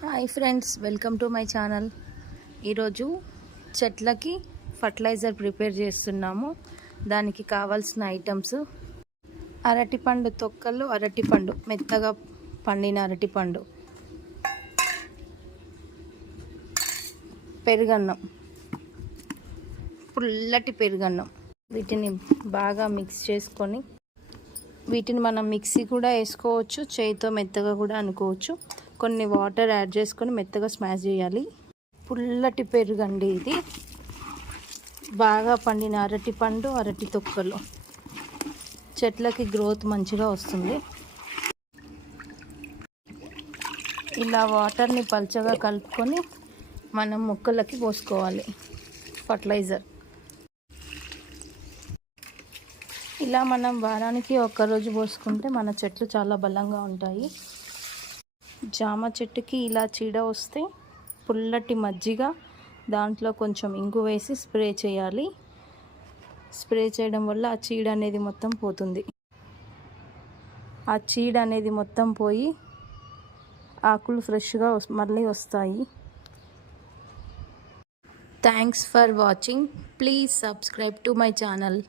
Hi friends, welcome to my channel. ఈరోజు చెట్లకి fertiliser prepare చేస్తున్నాము. దానికి కావాల్సిన ఐటమ్స్: అరటిపండు తొక్కలు, అరటిపండు మెత్తగా పండిన అరటిపండు, పెరుగన్నం, పుల్లటి పెరుగన్నం. వీటిని బాగా మిక్స్ చేసుకొని, వీటిని మనం మిక్సీ కూడా వేసుకోవచ్చు, చేయితో మెత్తగా కూడా అనుకోవచ్చు. కొన్ని వాటర్ యాడ్ చేసుకొని మెత్తగా స్మాష్ చేయాలి. పుల్లటి పెరుగండి ఇది. బాగా పండిన అరటిపండు, అరటి తొక్కలు. చెట్లకి గ్రోత్ మంచిగా వస్తుంది. ఇలా వాటర్ని పల్చగా కలుపుకొని మనం మొక్కలకి పోసుకోవాలి ఫర్టిలైజర్. ఇలా మనం వారానికి ఒక్కరోజు పోసుకుంటే మన చెట్లు చాలా బలంగా ఉంటాయి. జామ చెట్టుకి ఇలా చీడ వస్తే పుల్లటి మజ్జిగ, దాంట్లో కొంచెం ఇంగు వేసి స్ప్రే చేయాలి. స్ప్రే చేయడం వల్ల ఆ చీడ అనేది మొత్తం పోతుంది. ఆ చీడ అనేది మొత్తం పోయి ఆకులు ఫ్రెష్గా మళ్ళీ వస్తాయి. Thanks for watching. Please subscribe to my channel.